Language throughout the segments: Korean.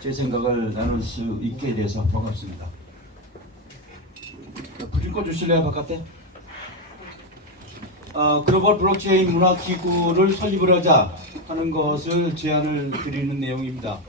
제 생각을 나눌 수 있게 돼서 반갑습니다. 불 좀 꺼주실래요, 바깥에? 글로벌 블록체인 문화 기구를 설립을 하자 하는 것을 제안을 드리는 내용입니다.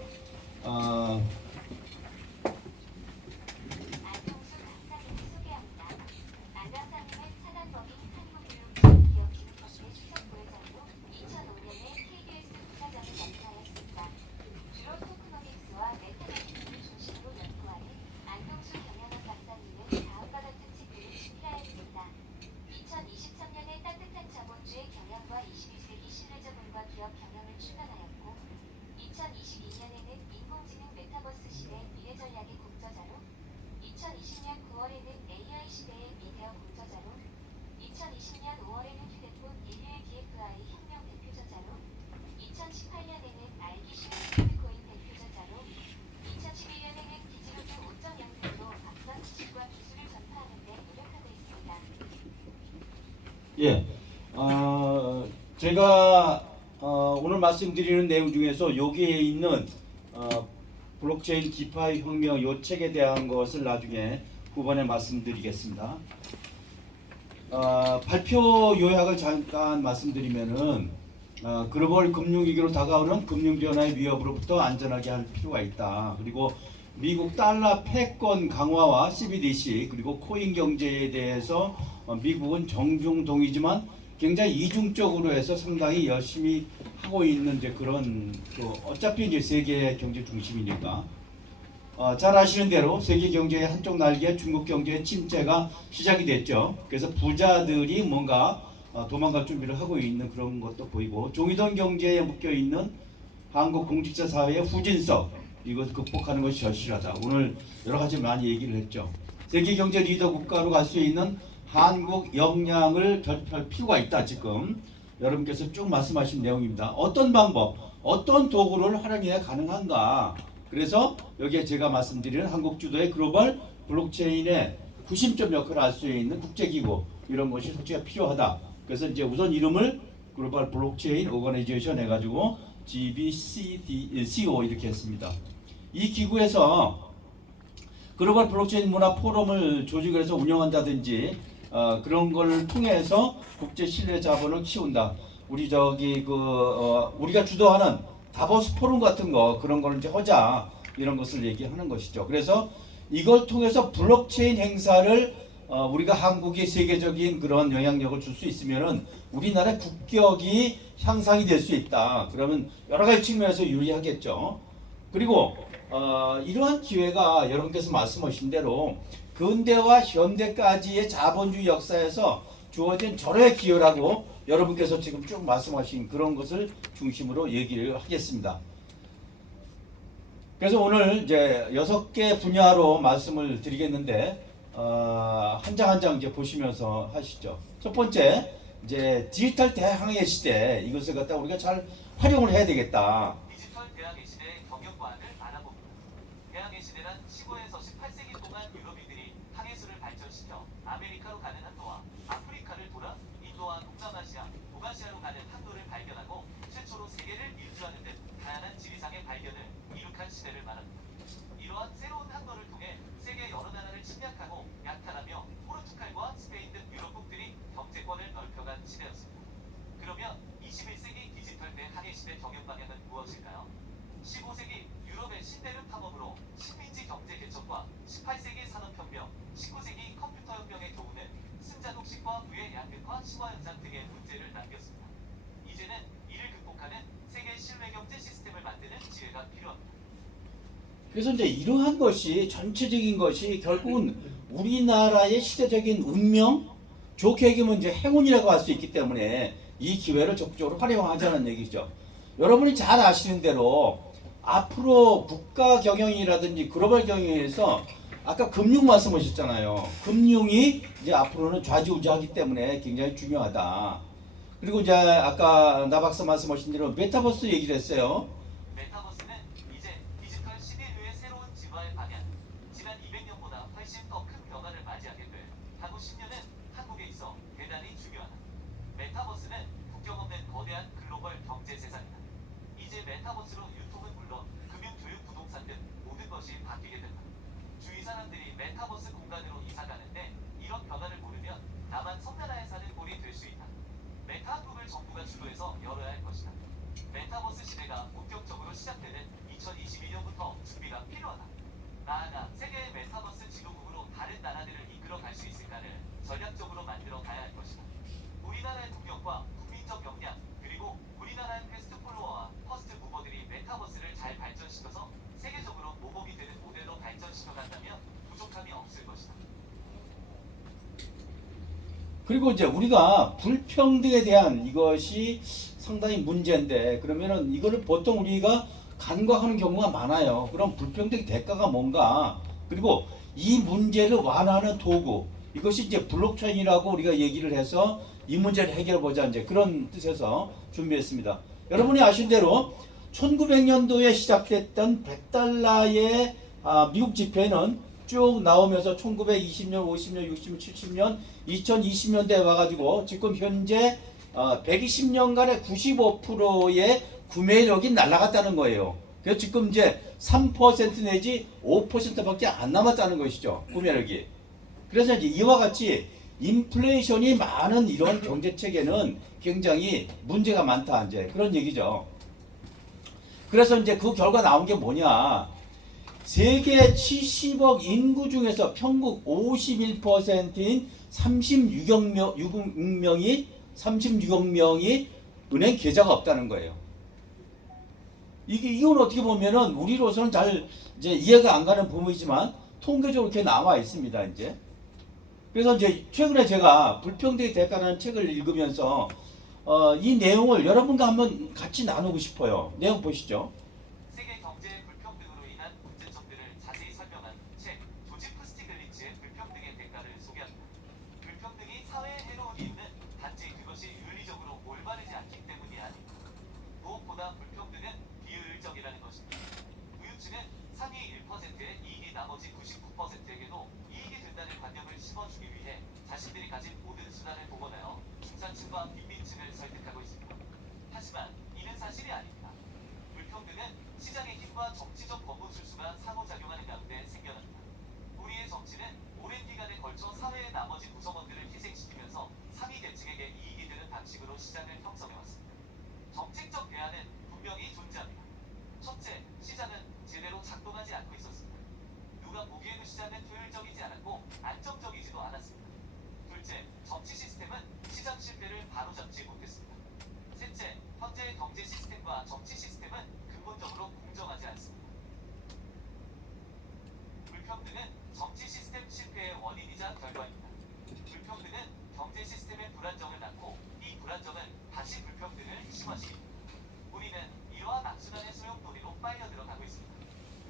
예, 제가 오늘 말씀드리는 내용 중에서 여기에 있는 블록체인 디파이 혁명 요 책에 대한 것을 나중에 후반에 말씀드리겠습니다. 발표 요약을 잠깐 말씀드리면은 글로벌 금융위기로 다가오는 금융 변화의 위협으로부터 안전하게 할 필요가 있다. 그리고 미국 달러 패권 강화와 CBDC 그리고 코인 경제에 대해서 미국은 정중 동의지만 굉장히 이중적으로 해서 상당히 열심히 하고 있는 이제 그런 어차피 이제 세계 경제 중심이니까 잘 아시는 대로 세계 경제의 한쪽 날개 중국 경제의 침체가 시작이 됐죠. 그래서 부자들이 뭔가 도망갈 준비를 하고 있는 그런 것도 보이고 종이돈 경제에 묶여 있는 한국 공직자 사회의 후진석 이것을 극복하는 것이 절실하다. 오늘 여러 가지 많이 얘기를 했죠. 세계 경제 리더 국가로 갈 수 있는 한국 역량을 결핍할 필요가 있다. 지금 여러분께서 쭉 말씀하신 내용입니다. 어떤 방법, 어떤 도구를 활용해야 가능한가? 그래서 여기에 제가 말씀드리는 한국 주도의 글로벌 블록체인의 구심점 역할을 할 수 있는 국제기구 이런 것이 솔직히 필요하다. 그래서 이제 우선 이름을 글로벌 블록체인 오거나이제이션 해가지고 GBCO 이렇게 했습니다. 이 기구에서 글로벌 블록체인 문화 포럼을 조직을 해서 운영한다든지 그런 걸 통해서 국제 신뢰 자본을 키운다. 우리가 주도하는 다보스 포럼 같은 거 그런 걸 이제 하자 이런 것을 얘기하는 것이죠. 그래서 이걸 통해서 블록체인 행사를 우리가 한국이 세계적인 그런 영향력을 줄 수 있으면은 우리나라의 국격이 향상이 될 수 있다. 그러면 여러 가지 측면에서 유리하겠죠. 그리고 이러한 기회가 여러분께서 말씀하신 대로 근대와 현대까지의 자본주의 역사에서 주어진 절호의 기회라고 여러분께서 지금 쭉 말씀하신 그런 것을 중심으로 얘기를 하겠습니다. 그래서 오늘 이제 6개 분야로 말씀을 드리겠는데 한 장 한 장 이제 보시면서 하시죠. 첫 번째 이제 디지털 대항해 시대 이것을 갖다 우리가 잘 활용을 해야 되겠다. 디지털 대항해 시대의 경영관을 알아봅니다. 대항해 시대란 15에서 18세기 동안 유럽인들이 항해술을 발전시켜 아메리카로 가는 항로와 아프리카를 돌아 인도와 동남아시아, 북아시아로 가는 항로를 발견하고 최초로 세계를 일주하는 등 다양한 지리상의 발견을 이룩한 시대를 말합니다. 이러한 새로운 항로를 통해 세계 여러 나라를 침략하고 약탈하며 포르투갈과 스페인 등 유럽국들이 경제권을 넓혀간 시대였습니다. 그러면 21세기 디지털 대항해 시대 경영 방향은 무엇일까요? 15세기 유럽의 신대륙 탐험으로 식민지 경제 개척과 18세기 산업혁명, 19세기 컴퓨터혁명의 교훈은 승자독식과 부의 양극화, 심화현상 등의 문제를 남겼습니다. 이제는 이를 극복하는 세계 신뢰경제 시스템을 만드는 지혜가 필요합니다. 그래서 이제 이러한 것이 전체적인 것이 결국은 우리나라의 시대적인 운명, 좋게 얘기하면 이제 행운이라고 할 수 있기 때문에 이 기회를 적극적으로 활용하자는 얘기죠. 여러분이 잘 아시는 대로 앞으로 국가 경영이라든지 글로벌 경영에서 아까 금융 말씀하셨잖아요. 금융이 이제 앞으로는 좌지우지하기 때문에 굉장히 중요하다. 그리고 이제 아까 나 박사 말씀하신 대로 메타버스 얘기를 했어요. 메타버스는 이제 디지털 시대의 새로운 진화의 방향, 지난 200년보다 훨씬 더 큰 변화를 맞이하게 될 향후 10년은 한국에 있어 대단히 중요하다. 메타버스는 국경 없는 거대한 글로벌 경제 세상이다. 이제 메타버스로 유통은 물론 금융, 교육, 부동산 등 그리고 이제 우리가 불평등에 대한 이것이 상당히 문제인데, 그러면은 이거를 보통 우리가 간과하는 경우가 많아요. 그럼 불평등의 대가가 뭔가, 그리고 이 문제를 완화하는 도구, 이것이 이제 블록체인이라고 우리가 얘기를 해서 이 문제를 해결해 보자, 이제 그런 뜻에서 준비했습니다. 여러분이 아신 대로 1900년도에 시작됐던 100달러의 미국 지폐는 쭉 나오면서 1920년, 50년, 60년, 70년, 2020년대에 와가지고 지금 현재 120년간의 95%의 구매력이 날아갔다는 거예요. 그래서 지금 이제 3% 내지 5%밖에 안 남았다는 것이죠, 구매력이. 그래서 이제 이와 같이 인플레이션이 많은 이런 경제 체계는 굉장히 문제가 많다, 이제 그런 얘기죠. 그래서 이제 그 결과 나온 게 뭐냐? 세계 70억 인구 중에서 평균 51%인 36억 명이 은행 계좌가 없다는 거예요. 이건 어떻게 보면은 우리로서는 잘 이제 이해가 안 가는 부분이지만 통계적으로 이렇게 나와 있습니다, 이제. 그래서 이제 최근에 제가 불평등의 대가라는 책을 읽으면서 이 내용을 여러분과 한번 같이 나누고 싶어요. 내용 보시죠. 세계 경제 불평등으로 인한 문제점들을 자세히 설명한 책 조지 푸스티글리츠의 불평등의 대가를 소개합니다. 불평등이 사회에 해로운 이유는 단지 그것이 윤리적으로 올바르지 않기 때문이 아닙니다. 무엇보다 불평등은 비효율적이라는 것입니다. 부유층은 상위 1%의 이익이 나머지 99%에게도 이익이 된다는 관념을 심어주기 위해 자신들이 가진 모든 수단을 동원하여 중산층과 빈민층을 설득하고 있습니다. 하지만 이는 사실이 아닙니다. 불평등은 시장의 힘과 정치적 권고술수가 상호작용하는 가운데 생겨납니다. 우리의 정치는 오랜 기간에 걸쳐 사회의 나머지 구성원들을 희생시키면서 상위 계층에게 이익이 되는 방식으로 시장을 형성해왔습니다. 정책적 대안은 분명히 존재합니다. 첫째, 시장은 제대로 작동하지 않고 있었습니다. 누가 보기에도 시장은 효율적이지 않았고 안정적이지도 않았습니다. 둘째, 정치 시스템은 시장 실패를 바로잡지 못했습니다. 셋째, 현재의 경제 시스템과 정치 시스템은 근본적으로 공정하지 않습니다. 불평등은 정치 시스템 실패의 원인이자 결과입니다. 불평등은 경제 시스템의 불안정을 낳고 이 불안정은 다시 불평등을 심화시킵니다. 우리는 이러한 악순환의 소용돌이로 빨려 들어가고 있습니다.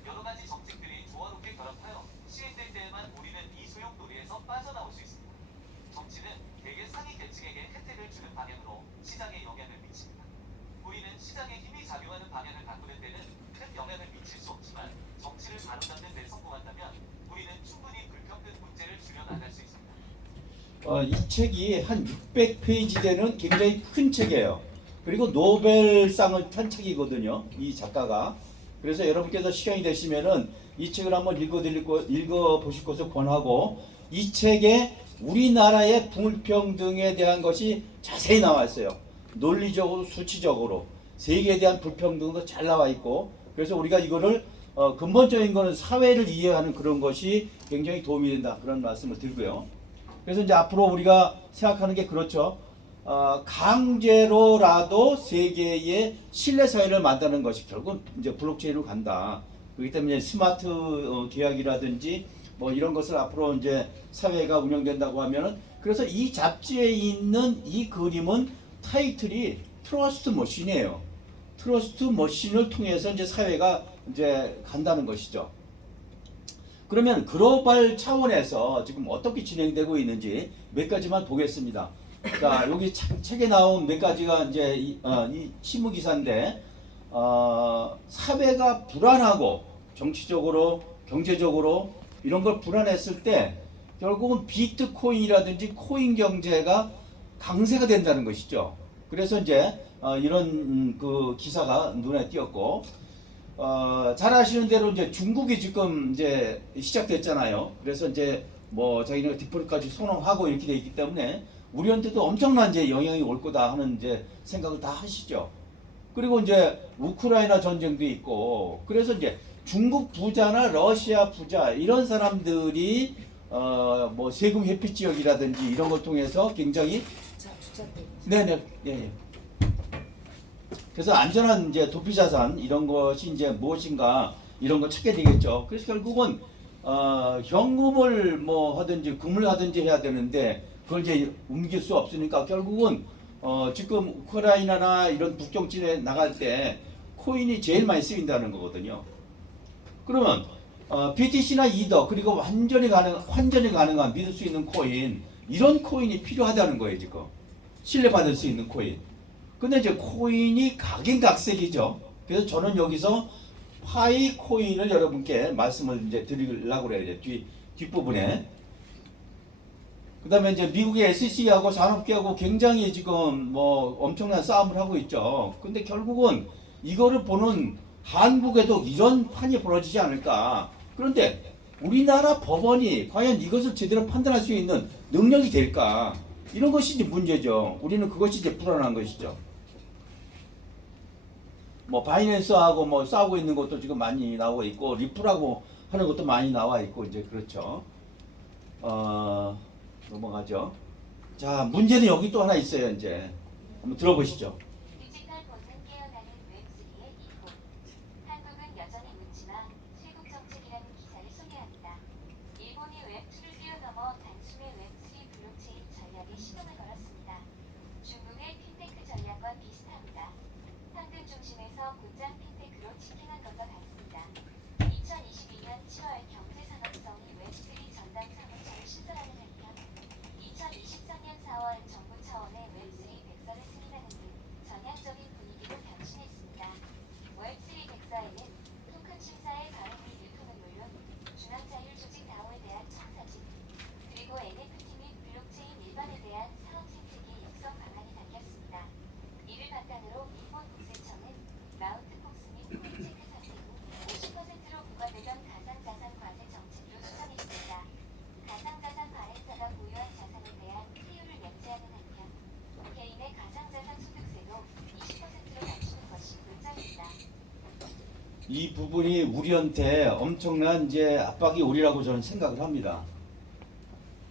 여러 가지 정책들이 조화롭게 결합하여 시행될 때에만 우리는 이 소용돌이에서 빠져나올 수 있습니다. 정치는 대개 상위 계층에게 혜택을 주는 방향으로 시장에 영향을 미칩니다. 우리는 시장의 힘이 작용하는 방향을 바꾸는 데는 큰 영향을 미칠 수 없지만 정치를 바로잡는 데 성공한다면 우리는 충분히 불평등 문제를 줄여나갈 수 있습니다. 이 책이 한 600페이지 되는 굉장히 큰 책이에요. 그리고 노벨상을 탄 책이거든요, 이 작가가. 그래서 여러분께서 시간이 되시면은 이 책을 한번 읽어보실 것을 권하고, 이 책에 우리나라의 불평등에 대한 것이 자세히 나와 있어요. 논리적으로, 수치적으로 세계에 대한 불평등도 잘 나와 있고, 그래서 우리가 이거를 근본적인 거는 사회를 이해하는 그런 것이 굉장히 도움이 된다, 그런 말씀을 드리고요. 그래서 이제 앞으로 우리가 생각하는 게 그렇죠. 강제로라도 세계의 신뢰 사회를 만드는 것이 결국 이제 블록체인으로 간다. 그렇기 때문에 스마트 계약이라든지 뭐 이런 것을 앞으로 이제 사회가 운영된다고 하면은, 그래서 이 잡지에 있는 이 그림은 타이틀이 트러스트 머신이에요. 트러스트 머신을 통해서 이제 사회가 이제 간다는 것이죠. 그러면 글로벌 차원에서 지금 어떻게 진행되고 있는지 몇 가지만 보겠습니다. 자, 여기 책에 나온 몇 가지가 이제 이 신문 기사인데, 사회가 불안하고 정치적으로, 경제적으로 이런 걸 불안했을 때 결국은 비트코인이라든지 코인 경제가 강세가 된다는 것이죠. 그래서 이제 이런 그 기사가 눈에 띄었고, 잘 아시는 대로 이제 중국이 지금 이제 시작됐잖아요. 그래서 이제 뭐 자기네가 디폴트까지 선언하고 이렇게 돼 있기 때문에 우리한테도 엄청난 이제 영향이 올 거다 하는 이제 생각을 다 하시죠. 그리고 이제 우크라이나 전쟁도 있고, 그래서 이제 중국 부자나 러시아 부자 이런 사람들이 뭐 세금 회피 지역이라든지 이런 걸 통해서 굉장히 네네 예. 그래서 안전한 이제 도피 자산 이런 것이 이제 무엇인가 이런 걸 찾게 되겠죠. 그래서 결국은 현금을 뭐 하든지 금을 하든지 해야 되는데, 그걸 이제 옮길 수 없으니까 결국은 지금 우크라이나나 이런 북경지에 나갈 때 코인이 제일 많이 쓰인다는 거거든요. 그러면 BTC나 이더 그리고 환전이 가능한 믿을 수 있는 코인 이런 코인이 필요하다는 거예요 지금. 신뢰받을 수 있는 코인. 근데 이제 코인이 각인각색이죠. 그래서 저는 여기서 파이 코인을 여러분께 말씀을 이제 드리려고 그래요. 뒷부분에. 그 다음에 이제 미국의 SEC하고 산업계하고 굉장히 지금 뭐 엄청난 싸움을 하고 있죠. 근데 결국은 이거를 보는 한국에도 이런 판이 벌어지지 않을까. 그런데 우리나라 법원이 과연 이것을 제대로 판단할 수 있는 능력이 될까. 이런 것이 이제 문제죠. 우리는 그것이 이제 불안한 것이죠. 뭐 바이낸스하고 뭐 싸우고 있는 것도 지금 많이 나오고 있고 리플하고 하는 것도 많이 나와 있고 이제 그렇죠. 넘어가죠. 자, 문제는 여기 또 하나 있어요. 이제 한번 들어보시죠. 디지털 본능 깨어나는 웹3의 이후 한국은 여전히 묻지마 쇄국 정책이라는 기사를 소개합니다. 일본이 웹2를 뛰어넘어 단숨에 웹3 블록체인 전략에 시동을 걸었습니다. 중국의 핀테크 전략과 비슷합니다. 현금 중심에서 곧장 핀테크로 치팅한 것과 같습니다. 2022년 7월 경제산업성이 웹3 전담 사무처를 신설하는 한편 2023년 4월 정부 차원의 웹3 백서를 승인하는 등 전향적인 분위기로 변신했습니다. 웹3 백서에는 토큰 심사의 발행 및 유통은 물론 중앙자율조직 다오에 대한 청사진, 그리고 NFT 및 블록체인 일반에 대한 사업 생태계 육성 방안이 담겼습니다. 이를 바탕으로 일본 국세청은 마운트폭스 및 코인체크 사태 후 50%로 부과되던 가상자산 과세 정책도 수정했습니다. 가상자산 발행자가 보유한 자산에 대한 세율을 면제하는 한편 개인의 가상자산 소득세도 20%로 낮추는 것이 논점입니다. 이 부분이 우리한테 엄청난 이제 압박이 오리라고 저는 생각을 합니다.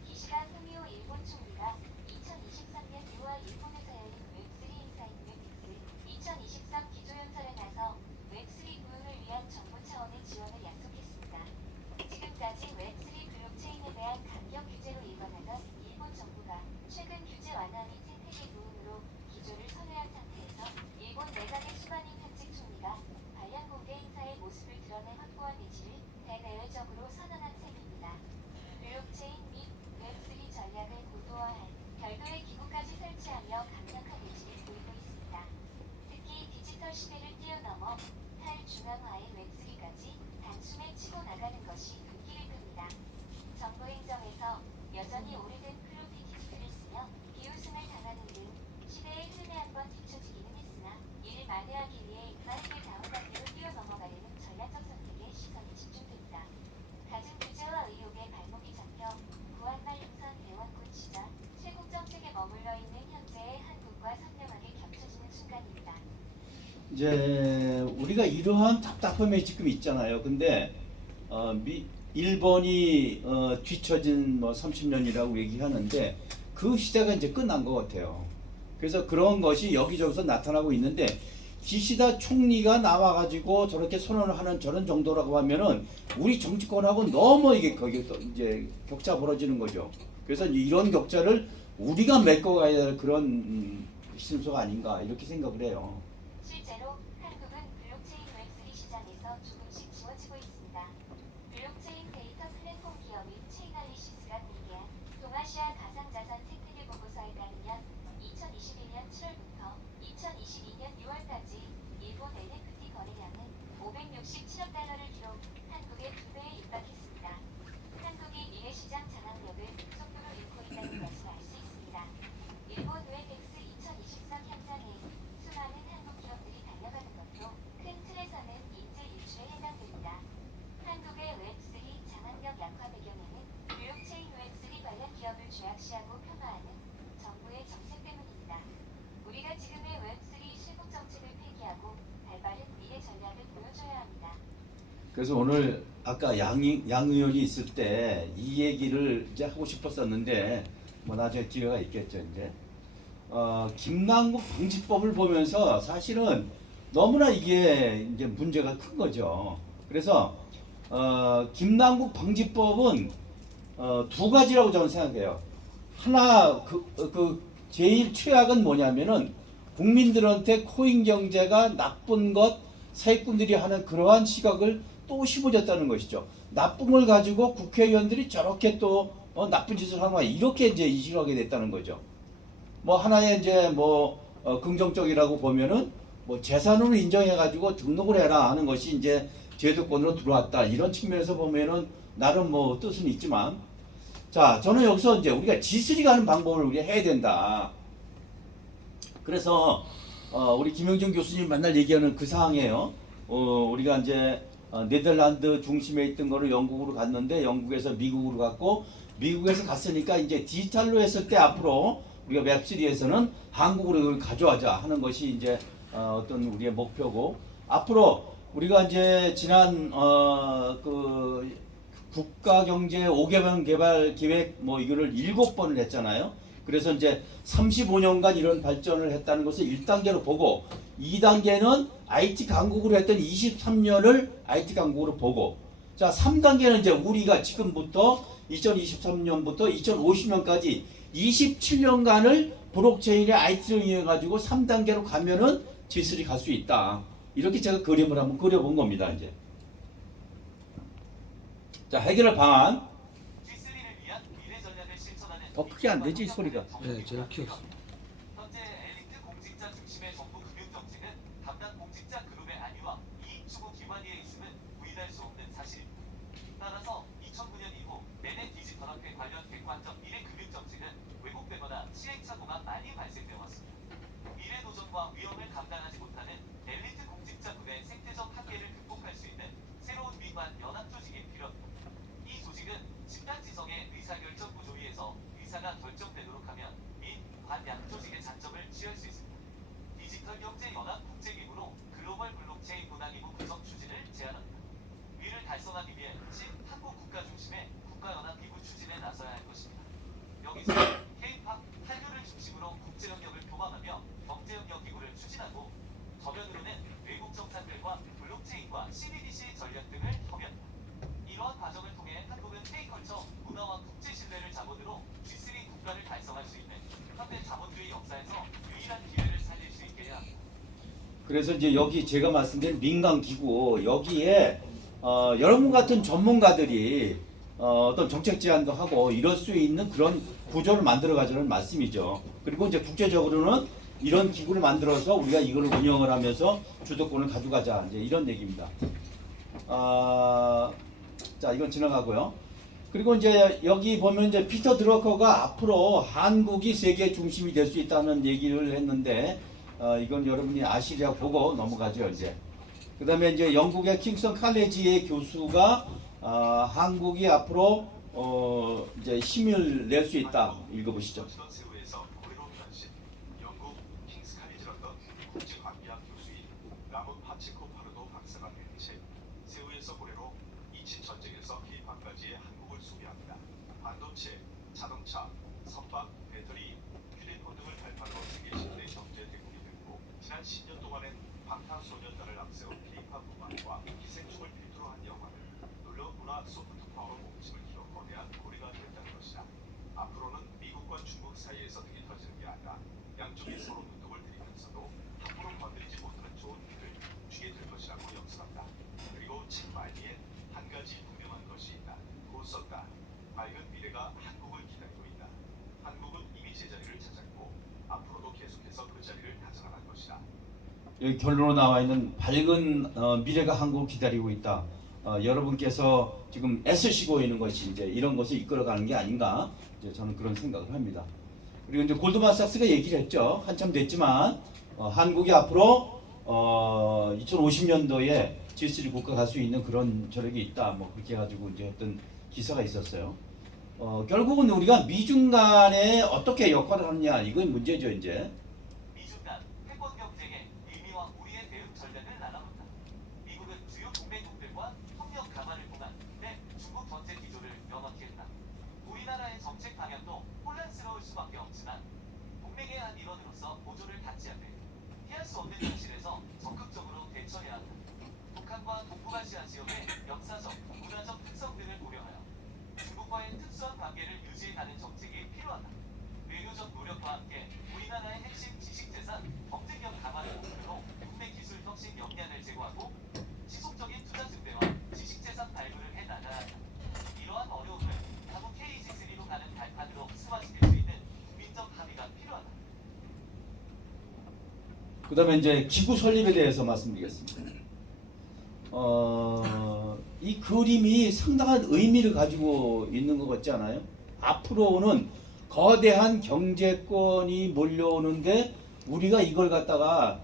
기시다 후미오 일본 총리가 2023년 6월 일본에서 열린 웹3 행사인 웹빅스 2023 기조연설에 나서 웹3 부흥을 위한 정부 차원의 지원을 약속했습니다. 지금까지 웹3 블록체인에 대한 강력 규제로 일관하던 일본 정부가 최근 규제 완화 및 생태계 부흥으로 기조를 선회한 상태에서 일본 내각의 수반인 현직 총리가 관련 공개 행사의 모습을 드러내 확고한 의지를 대내외적으로 선언한 셈입니다. 블록체인 및 웹3 전략을 고도화할 별도의 기구까지 설치하며 강력한 의지를 보이고 있습니다. 특히 디지털 시대를 뛰어넘어 탈중앙화의 웹3까지 단숨에 치고 나가는 것이 눈길을 끕니다. 정부 행정에서 여전히 오래된 플로피 기술을 쓰며 비웃음을 당하는 등 시대의 흐름에 한번 뒤처지기는 했으나 이를 만회하기 위해 빠르게 다음 단계로 뛰어넘어가려는 전략적 선택에 시선이 집중됩니다. 갖은 규제와 의혹에 발목이 잡혀 구한말림선 대원군 시절 쇄국 정책에 머물러 있는 현재의 한국과 선명하게 겹쳐지는 순간입니다. 이제 우리가 이러한 답답함이 지금 있잖아요. 근데 일본이 뒤처진 뭐 30년이라고 얘기하는데 그 시대가 이제 끝난 것 같아요. 그래서 그런 것이 여기저기서 나타나고 있는데 기시다 총리가 나와가지고 저렇게 선언을 하는 저런 정도라고 하면은 우리 정치권하고 너무 이게 거기서 이제 격차 벌어지는 거죠. 그래서 이런 격차를 우리가 메꿔가야 될 그런 신소가 아닌가 이렇게 생각을 해요. 실제로 한국은 블록체인 웹3 시장에서 조금씩 지워지고 있습니다. 블록체인 데이터 플랫폼 기업인 체인알리시스가 공개한 동아시아 가상자산 생태계 보고서에 따르면 2021년 7월부터 2022년 6월까지 일본 NFT 거래량은 567억 달러를 기록, 한국의 2배에 육박했습니다. 한국이 미래시장 장악력을 급속도로 잃고 있다는 것을 알 수 있습니다. 일본 웹엑스 2023 현장에 수많은 한국 기업들이 달려가는 것도 큰 틀에서는 인재 유출에 해당됩니다. 한국의 웹3 장악력 약화 배경에는 블록체인 웹3 관련 기업을 죄악시하고 폄하하는 정부의 정책 때문입니다. 우리가 지금의 웹3 쇄국 정책을 폐기하고 발빠른 미래 전략을 보여줘야 합니다. 그래서 오늘 아까 양 의원이 있을 때 이 얘기를 이제 하고 싶었었는데 뭐 나중에 기회가 있겠죠 이제. 김남국 방지법을 보면서 사실은 너무나 이게 이제 문제가 큰 거죠. 그래서 김남국 방지법은 두 가지라고 저는 생각해요. 하나 그 제일 최악은 뭐냐면은 국민들한테 코인 경제가 나쁜 것, 사기꾼들이 하는 그러한 시각을 또 심어졌다는 것이죠. 나쁜 걸 가지고 국회의원들이 저렇게 또 나쁜 짓을 하는 거야. 이렇게 이제 인식을 하게 됐다는 거죠. 뭐 하나의 이제 뭐 긍정적이라고 보면은 뭐 재산으로 인정해가지고 등록을 해라 하는 것이 이제 제도권으로 들어왔다. 이런 측면에서 보면은 나름 뭐 뜻은 있지만, 자, 저는 여기서 이제 우리가 G3 가는 방법을 우리가 해야 된다. 그래서 우리 김영준 교수님 맨날 얘기하는 그 사항이에요. 우리가 이제 네덜란드 중심에 있던 거를 영국으로 갔는데 영국에서 미국으로 갔고 미국에서 갔으니까 이제 디지털로 했을 때 앞으로 우리가 웹3에서는 한국으로 이걸 가져가자 하는 것이 이제 어떤 우리의 목표고, 앞으로 우리가 이제 지난 그 국가경제 5개년 개발 계획 뭐 이거를 7번을 했잖아요. 그래서 이제 35년간 이런 발전을 했다는 것을 1단계로 보고, 2단계는 IT 강국으로 했던 23년을 IT 강국으로 보고, 자 3단계는 이제 우리가 지금부터 2023년부터 2050년까지 27년간을 블록체인의 IT를 이용해 가지고 3단계로 가면은 G3 갈 수 있다. 이렇게 제가 그림을 한번 그려본 겁니다. 이제 자 해결할 방안. G3를 위한 미래 전략을 실천하는 더 크게 안 되지, 소리가. 네, 제가 키웠어. 현재 엘리트 공직자 중심의 정부 금융 정책은 담당 공직자 그룹의 안위와 이익 추구 기관위에 있음은 부인할 수 없는 사실입니다. 따라서 2009년 이후 내내 디지털화폐 관련 객관적 미래 금융 정책은 왜곡되거나 시행착오가 많이 발생되어 왔습니다. 미래 도전과 위험을 감당하지 못하는 엘리트 공직자군의 생태적 한계를 극복할 수 있는 새로운 민관 연합 조직이 필요합니다. 이 조직은 집단 지성의 의사결정 구조 위에서 의사가 결정되도록 하면 민, 관 양 조직의 장점을 취할 수 있습니다. 디지털 경제 연합 국제기구로 글로벌 블록체인 문화기구 구성 추진을 제안합니다. 위를 달성하기 위해 한국 국가 중심의 국가연합기구 추진에 나서야 할 것입니다. 여기서 K-팝, 한류를 중심으로 국제 협력을 표방하며 경제 협력 기구를 추진하고, 저변으로는 외국 정상들과 블록체인과 CBDC 전략 등을 협의합니다. 이러한 과정을 통해 한국은 K컬처, 문화와 국제 신뢰를 자본으로 G3 국가를 달성할 수 있는 현대 자본주의 역사에서 유일한 기회를 살릴 수 있게 해야 합니다. 그래서 이제 여기 제가 말씀드린 민간 기구 여기에 여러분 같은 전문가들이 어떤 정책 제안도 하고 이럴 수 있는 그런 구조를 만들어 가자는 말씀이죠. 그리고 이제 국제적으로는 이런 기구를 만들어서 우리가 이걸 운영을 하면서 주도권을 가져가자, 이제 이런 얘기입니다. 자, 이건 지나가고요. 그리고 이제 여기 보면 이제 피터 드러커가 앞으로 한국이 세계 중심이 될 수 있다는 얘기를 했는데, 이건 여러분이 아시리라 보고 넘어가죠. 이제 그다음에 이제 영국의 킹스턴 칼레지의 교수가 한국이 앞으로 이제 힘을 낼 수 있다. 읽어보시죠. 세우에서 고래로 변신, 영국 킹스 칼리지 런던 국제관계학 교수인 라몬 파체코 파르도 박사가 낸 책, 세우에서 고래로 2차 전쟁에서 개입한까지의 한국을 소개합니다. 반도체, 자동차, 선박, 배터리, 휴대폰 등을 발판으로 세계 10대 경제 대국이 됐고, 지난 10년 동안엔 방탄소년단을 앞세운 K-팝 음악과 기생충을 필두로 한 영화는 놀라운 문화 소프트 파워로 몸집을 키워 거대한 고리가 됐다는 것이다. 앞으로는 미국과 중국 사이에서 등이 터지는 게 아니라 양쪽이 서로 눈독을 들이면서도 함부로 건드리지 못하는 좋은 기회를 쥐게 될 것이라고 역설한다. 그리고 책 말미엔 한 가지 분명한 것이 있다. 고 썼다. 밝은 미래가 한국을 기다리고 있다. 한국은 이미 제자리를 찾았고 앞으로도 계속해서 그 자리를 다져나갈 것이다. 여기 결론으로 나와 있는 밝은 미래가 한국을 기다리고 있다. 여러분께서 지금 애쓰시고 있는 것이 이제 이런 것을 이끌어가는 게 아닌가, 이제 저는 그런 생각을 합니다. 그리고 이제 골드만삭스가 얘기를 했죠. 한참 됐지만 한국이 앞으로 2050년도에 G3 국가 갈 수 있는 그런 저력이 있다. 뭐 그렇게 해가지고 이제 어떤 기사가 있었어요. 결국은 우리가 미중 간에 어떻게 역할을 하느냐, 이건 문제죠. 이제 미중 간 패권 경쟁의 의미와 우리의 대응 전략을 나눠본다. 미국은 주요 동맹국들과 협력 강화를 통한 중국 전체 기조를 명확히 했다. 우리나라의 정책 방향도 혼란스러울 수밖에 없지만 동맹의 한 일원으로서 보조를 받지 않는 피할 수 없는 현실에서 적극적으로 대처해야 한다. 북한과 동북아시아 지역의 역사적, 문화적 특성 등을 고려하여 중국과의 특수한 관계를 유지해가는 정책이 필요하다. 그다음에 이제 기구 설립에 대해서 말씀드리겠습니다. 이 그림이 상당한 의미를 가지고 있는 것 같지 않아요? 앞으로는 거대한 경제권이 몰려오는데 우리가 이걸 갖다가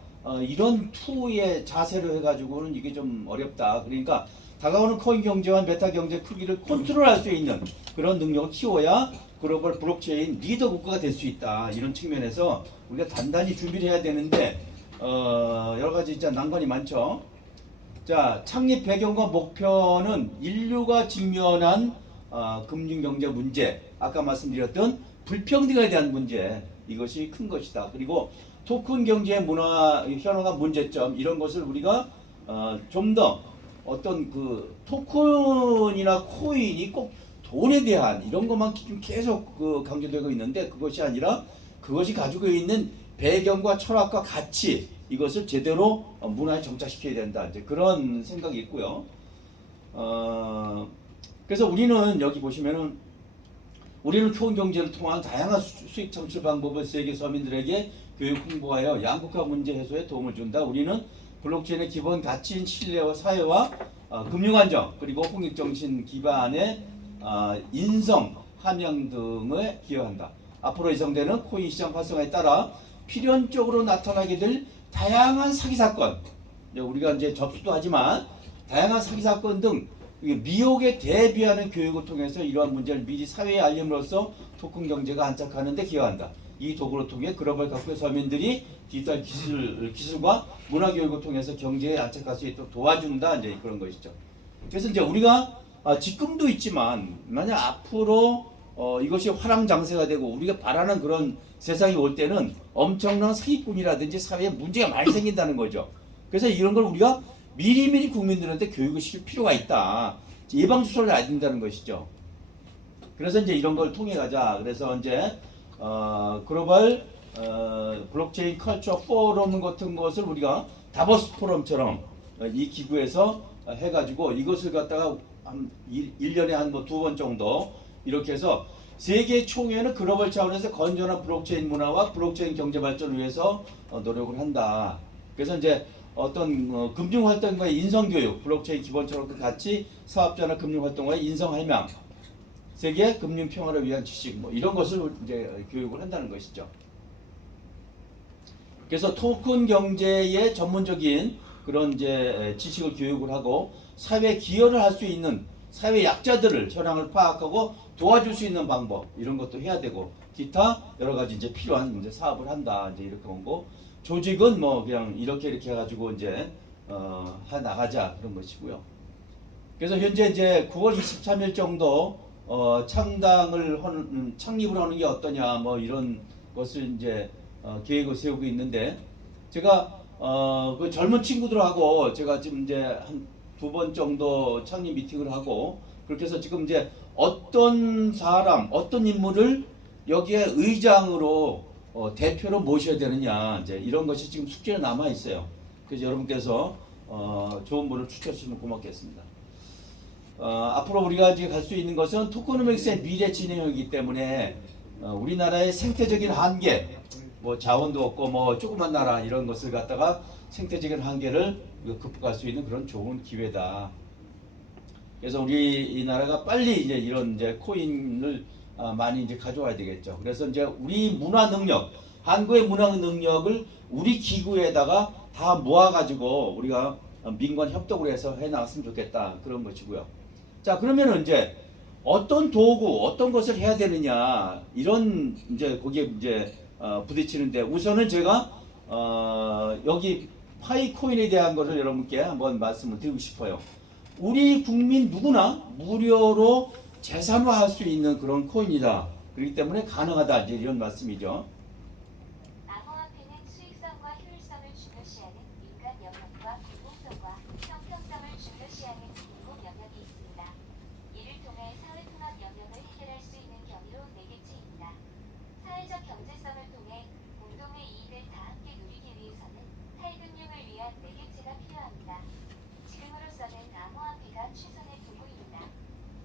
이런 투의 자세로 해가지고는 이게 좀 어렵다. 그러니까 다가오는 코인 경제와 메타 경제 크기를 컨트롤할 수 있는 그런 능력을 키워야 글로벌 블록체인 리더 국가가 될 수 있다. 이런 측면에서 우리가 단단히 준비를 해야 되는데 여러 가지 진짜 난관이 많죠. 자, 창립 배경과 목표는 인류가 직면한 금융경제 문제, 아까 말씀드렸던 불평등에 대한 문제, 이것이 큰 것이다. 그리고 토큰 경제의 문화 현황과 문제점, 이런 것을 우리가 좀 더 어떤 그 토큰이나 코인이 꼭 돈에 대한 이런 것만 계속 강조되고 있는데, 그것이 아니라 그것이 가지고 있는 배경과 철학과 가치, 이것을 제대로 문화에 정착시켜야 된다. 이제 그런 생각이 있고요. 그래서 우리는 여기 보시면은 우리는 토큰 경제를 통한 다양한 수익 창출 방법을 세계 서민들에게 교육 홍보하여 양극화 문제 해소에 도움을 준다. 우리는 블록체인의 기본 가치인 신뢰와 사회와 금융 안정 그리고 홍익 정신 기반의 인성 함양 등에 기여한다. 앞으로 예정되는 코인 시장 활성화에 따라 필연적으로 나타나게 될 다양한 사기 사건, 우리가 이제 접수도 하지만 다양한 사기 사건 등 미혹에 대비하는 교육을 통해서 이러한 문제를 미리 사회에 알림으로써 토큰 경제가 안착하는 데 기여한다. 이 도구를 통해 글로벌 각국의 서민들이 디지털 기술과 문화 교육을 통해서 경제에 안착할 수 있도록 도와준다. 이제 그런 것이죠. 그래서 이제 우리가 지금도 있지만 만약 앞으로 이것이 화랑장세가 되고 우리가 바라는 그런 세상이 올 때는 엄청난 사기꾼이라든지 사회에 문제가 많이 생긴다는 거죠. 그래서 이런 걸 우리가 미리미리 국민들한테 교육을 시킬 필요가 있다. 예방주사를 놔야 된다는 것이죠. 그래서 이제 이런 걸 통해 가자. 그래서 이제 글로벌 블록체인 컬처 포럼 같은 것을 우리가 다보스 포럼처럼 이 기구에서 해가지고 이것을 갖다가 한 1년에 한 뭐 2번 정도 이렇게 해서 세계 총회는 글로벌 차원에서 건전한 블록체인 문화와 블록체인 경제 발전을 위해서 노력을 한다. 그래서 이제 어떤 금융 활동과의 인성 교육, 블록체인 기본 철학과 같이 사업자나 금융 활동과의 인성 해명, 세계 금융 평화를 위한 지식, 뭐 이런 것을 이제 교육을 한다는 것이죠. 그래서 토큰 경제의 전문적인 그런 이제 지식을 교육을 하고 사회 기여를 할 수 있는 사회 약자들을 현황을 파악하고 도와줄 수 있는 방법 이런 것도 해야 되고 기타 여러 가지 이제 필요한 이제 사업을 한다 이제 이렇게 하고 조직은 뭐 그냥 이렇게 해가지고 이제 해 나가자 그런 것이고요. 그래서 현재 이제 9월 23일 정도 창립을 하는 게 어떠냐 뭐 이런 것을 이제 계획을 세우고 있는데 제가 그 젊은 친구들하고 제가 지금 이제 한 2번 정도 창립 미팅을 하고 그렇게 해서 지금 이제 어떤 사람, 어떤 인물을 여기에 의장으로 대표로 모셔야 되느냐 이제 이런 것이 지금 숙제로 남아 있어요. 그래서 여러분께서 좋은 분을 추천해 주시면 고맙겠습니다. 앞으로 우리가 이제 갈 수 있는 것은 토커노믹스의 미래 진행이기 때문에 우리나라의 생태적인 한계, 뭐 자원도 없고 뭐 조그만 나라 이런 것을 갖다가 생태적인 한계를 극복할 수 있는 그런 좋은 기회다. 그래서 우리 이 나라가 빨리 이제 이런 이제 코인을 많이 이제 가져와야 되겠죠. 그래서 이제 우리 문화 능력, 한국의 문화 능력을 우리 기구에다가 다 모아가지고 우리가 민관 협동을 해서 해 나갔으면 좋겠다 그런 것이고요. 자 그러면은 이제 어떤 도구, 어떤 것을 해야 되느냐 이런 이제 거기에 이제 부딪히는데 우선은 제가 여기 파이코인에 대한 것을 여러분께 한번 말씀을 드리고 싶어요. 우리 국민 누구나 무료로 재산화할 수 있는 그런 코인이다. 그렇기 때문에 가능하다 이제 이런 말씀이죠. 암호화폐는 수익성과 효율성을 중요시하는 민간 영역과 공공성과 형평성을 중요시하는 공공 영역이 있습니다. 이를 통해 사회 통합 영역을 해결할 수 있는 경우로 4개체입니다. 사회적 경제성을 통해 공동의 이익을 다 함께 누리기 위해서는 탈금융을 위한 4개체가 필요합니다. 지금으로서는 암호화폐가 최선의 도구입니다.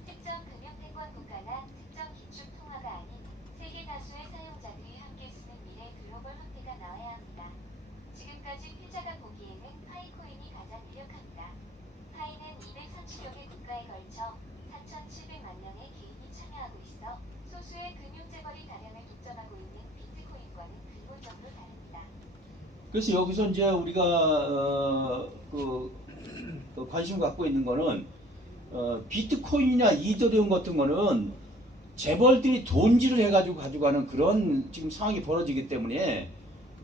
특정 금융태권 국가나 특정 기축 통화가 아닌 세계 다수의 사용자들이 함께 쓰는 미래 글로벌 화폐가 나와야 합니다. 지금까지 그래서 여기서 이제 우리가 관심 갖고 있는 거는 비트코인이나 이더리움 같은 거는 재벌들이 돈질을 해가지고 가져가는 그런 지금 상황이 벌어지기 때문에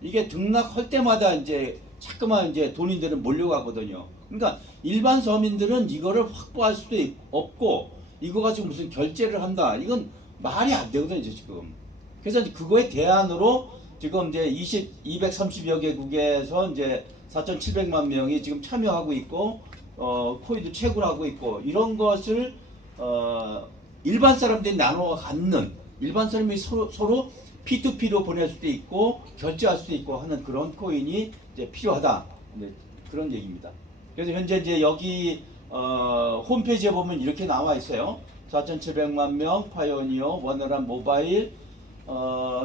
이게 등락할 때마다 이제 자꾸만 이제 돈인들은 몰려가거든요. 그러니까 일반 서민들은 이거를 확보할 수도 없고 이거 가지고 무슨 결제를 한다 이건 말이 안 되거든요 지금. 그래서 이제 그거에 대안으로 지금 이제 230여 개국에서 이제 4,700만 명이 지금 참여하고 있고 코인도 채굴하고 있고 이런 것을 일반 사람들이 나눠 갖는 일반 사람이 서로 P2P로 보낼 수도 있고 결제할 수도 있고 하는 그런 코인이 이제 필요하다. 네, 그런 얘기입니다. 그래서 현재 이제 여기 홈페이지에 보면 이렇게 나와 있어요. 4,700만 명 파이오니어 원활한 모바일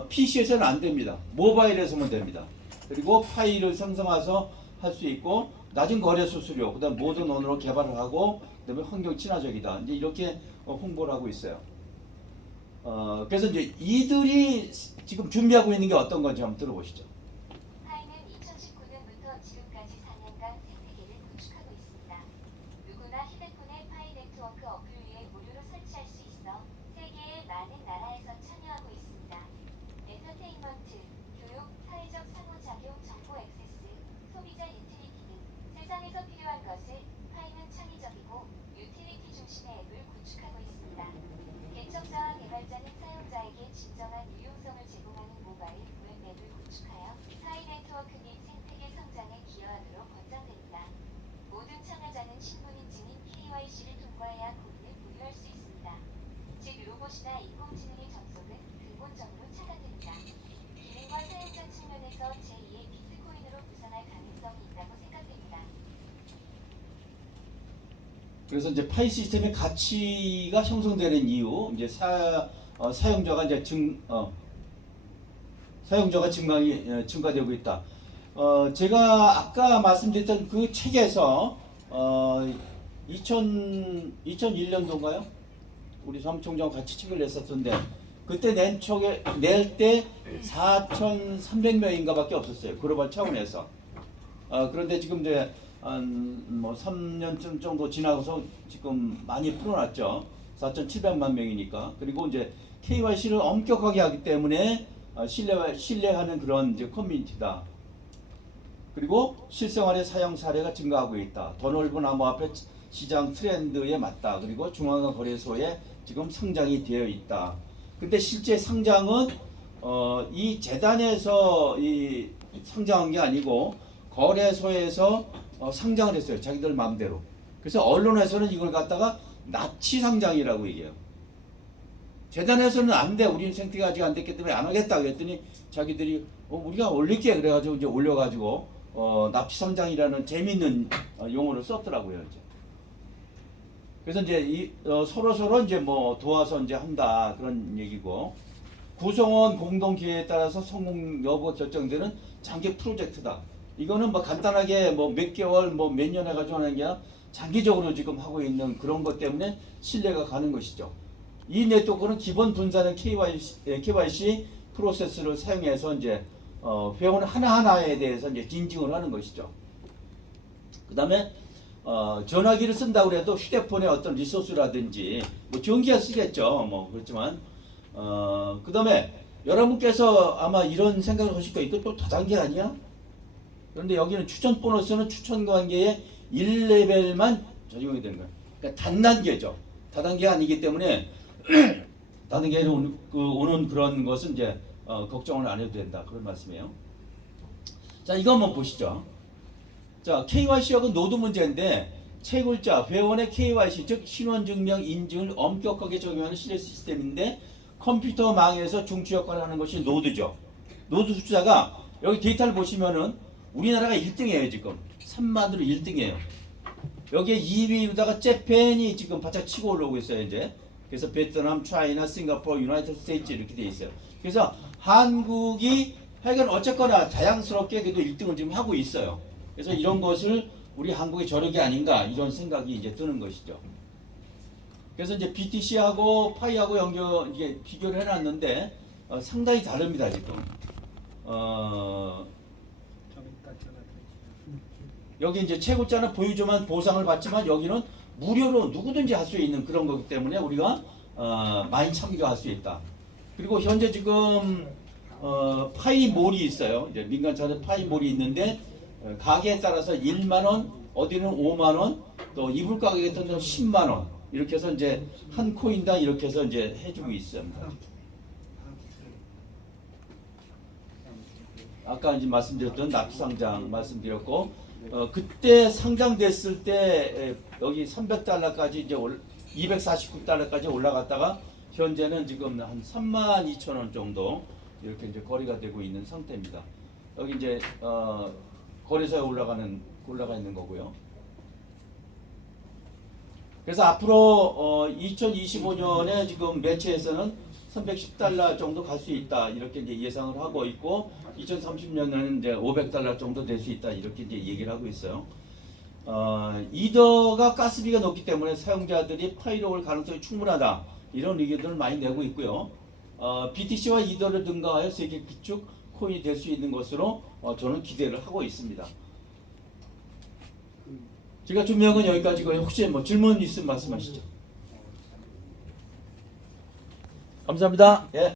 PC에서는 안 됩니다. 모바일에서만 됩니다. 그리고 파일을 생성해서 할 수 있고 낮은 거래 수수료, 그다음 모든 언어로 개발을 하고 그다음에 환경 친화적이다. 이제 이렇게 홍보를 하고 있어요. 그래서 이제 이들이 지금 준비하고 있는 게 어떤 건지 한번 들어보시죠. 파이는 2019년부터 지금까지 4년간 생태계를 구축하고 있습니다. 누구나 휴대폰에 파이 네트워크 어플 위에 무료로 설치할 수 있어 세계의 많은 나라에서 참여하고 있습니다. 엔터테인먼트, 교육, 사회적 상호작용, 정보 액세스, 소비자 유틸리티 등 세상에서 필요한 것을 파이는 창의적이고 유틸리티 중심의 앱을 구축하고 있습니다. 개척자와 개발자는 사용자에게 진정한 유용성을 제공하는 모바일 웹 앱을 구축하여 파이 네트워크 및 생태계 성장에 기여하도록 권장됩니다. 모든 참여자는 신분 인증인 KYC를 통과해야 코인을 보유할 수 있습니다. 즉 로봇이나 인공지능의 접속은 근본적으로 차단됩니다. 기능과 사용자 측면에서 제2의 비트코인으로 부상할 가능성이 있다고 생각됩니다. 그래서 이제 파이 시스템의 가치가 형성되는 이유, 이제 사용자가 이제 사용자가 증가되고 있다. 제가 아까 말씀드렸던 그 책에서 2001년도인가요? 우리 사무총장 같이 책을 냈었는데 그때 낼 때 4,300명인가밖에 없었어요. 글로벌 차원에서. 그런데 지금 이제 뭐 3년쯤 정도 지나서 지금 많이 풀어놨죠. 4,700만 명이니까. 그리고 이제 KYC를 엄격하게 하기 때문에 신뢰하는 그런 이제 커뮤니티다. 그리고 실생활의 사용 사례가 증가하고 있다. 더 넓은 암호화폐 시장 트렌드에 맞다. 그리고 중앙화 거래소에 지금 상장이 되어 있다. 근데 실제 상장은 이 재단에서 이 상장한 게 아니고 거래소에서 상장을 했어요. 자기들 마음대로. 그래서 언론에서는 이걸 갖다가 납치 상장이라고 얘기해요. 재단에서는 안 돼. 우리는 생태가 아직 안 됐기 때문에 안 하겠다. 그랬더니 자기들이 우리가 올릴게. 그래가지고 이제 올려가지고 납치 상장이라는 재미있는 용어를 썼더라고요. 이제. 그래서 이제 서로 이제 뭐 도와서 이제 한다 그런 얘기고 구성원 공동 기획에 따라서 성공 여부가 결정되는 장기 프로젝트다. 이거는 뭐 간단하게 뭐 몇 개월 뭐 몇 년 해가지고 하는 게 아니라 장기적으로 지금 하고 있는 그런 것 때문에 신뢰가 가는 것이죠. 이 네트워크는 기본 분산의 KYC 프로세스를 사용해서 이제 회원 하나하나에 대해서 이제 인증을 하는 것이죠. 그 다음에 전화기를 쓴다고 해도 휴대폰의 어떤 리소스라든지 뭐 전기가 쓰겠죠. 뭐 그렇지만 그 다음에 여러분께서 아마 이런 생각을 하실 거예요. 이거 또 다단계 아니야? 그런데 여기는 추천 보너스는 추천 관계의 1레벨만 적용이 되는 거예요. 그러니까 단단계죠. 다단계가 아니기 때문에 다단계로 오는 그런 것은 이제 걱정을 안 해도 된다. 그런 말씀이에요. 자, 이거 한번 보시죠. 자, KYC하고 노드 문제인데 채굴자, 회원의 KYC 즉 신원증명 인증을 엄격하게 적용하는 신뢰 시스템인데 컴퓨터망에서 중추 역할을 하는 것이 노드죠. 노드 숫자가 여기 데이터를 보시면은 우리나라가 1등이에요 지금. 3만으로 1등이에요. 여기에 2위로다가 재팬이 지금 바짝 치고 올라오고 있어요 이제. 그래서 베트남, 차이나, 싱가포르, 유나이티드 스테이츠 이렇게 돼 있어요. 그래서 한국이 하여간 어쨌거나 다양스럽게 그래도 1등을 지금 하고 있어요. 그래서 이런 것을 우리 한국의 저력이 아닌가 이런 생각이 이제 드는 것이죠. 그래서 이제 BTC하고 파이하고 이제 비교를 해놨는데 상당히 다릅니다 지금. 여기 이제 채굴자는 보유자만 보상을 받지만 여기는 무료로 누구든지 할 수 있는 그런 거기 때문에 우리가 많이 참여할 수 있다. 그리고 현재 지금 파이몰이 있어요. 이제 민간차는 파이몰이 있는데 가게에 따라서 1만 원, 어디는 5만 원, 또 이불 가게에 따라서 10만 원 이렇게 해서 이제 한 코인당 이렇게 해서 이제 해주고 있습니다. 아까 이제 말씀드렸던 납상장 말씀드렸고 그때 상장됐을 때 여기 300달러까지 이제 249달러까지 올라갔다가 현재는 지금 한 32,000원 정도 이렇게 이제 거래가 되고 있는 상태입니다. 여기 이제 거래소에 올라가 있는 거고요. 그래서 앞으로 2025년에 지금 매체에서는 310달러 정도 갈 수 있다 이렇게 이제 예상을 하고 있고 2030년에는 이제 500달러 정도 될 수 있다 이렇게 이제 얘기를 하고 있어요. 이더가 가스비가 높기 때문에 사용자들이 파이로 올 가능성이 충분하다 이런 의견들을 많이 내고 있고요. BTC와 이더를 능가하여 세계 기축 코인이 될 수 있는 것으로 저는 기대를 하고 있습니다. 제가 준비한 건 여기까지고요. 혹시 뭐 질문 있으면 말씀하시죠. 감사합니다. 예.